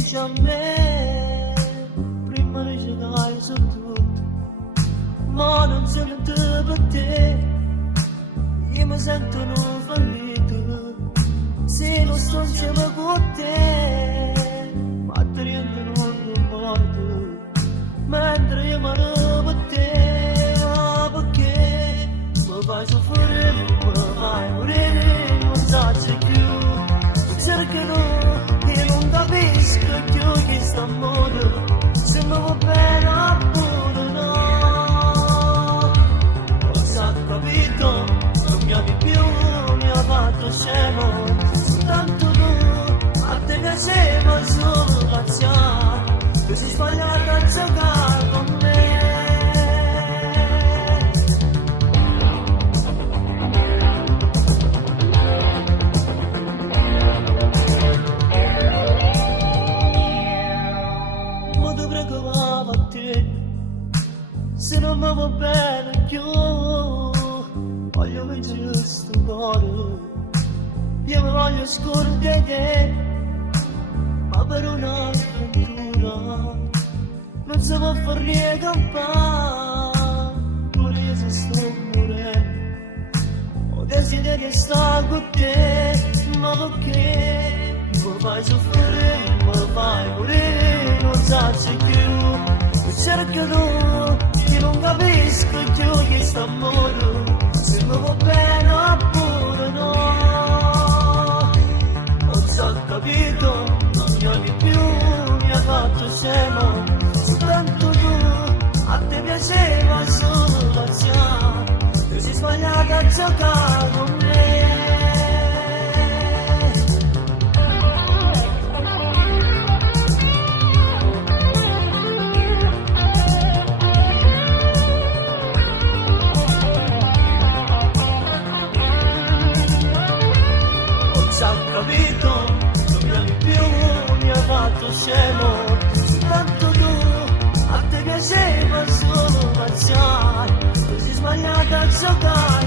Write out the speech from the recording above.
dici a me, prima dici che hai su tutto, ma non sento per te, io mi sento non fallito, se non sto insieme con te, ma ti rientro non morto, mentre io mi per te, perché mi fai soffrire, mi fai morire, non sai più, cercherò. Capisco che sta amore, se mi va bene pure no. Ho già capito, non mi ami più, mi ha fatto scemo. Tanto tu, a te piaceva solo cacciare, tu sei sbagliato a giocare con me. Se non mi va bene più, voglio vincere questo cuore, io mi voglio scordare, ma per un'avventura non si può far ricampare, pure io se sto morendo, ho desiderio sta con te, ma perché mi fai soffrire, mi fai morire, non sai più, cerco tu. Non capisco più che sta amore, se mi va bene oppure no. Ho già capito, non mi ami più, mi ha fatto scemo. Soltanto tu, a te piaceva solo cacciare, tu sei sbagliata a giocare con me. Capito, non mi ami più, mi ha fatto scemo, soltanto tu, a te piaceva solo cacciare, tu sei sbagliata a giocare.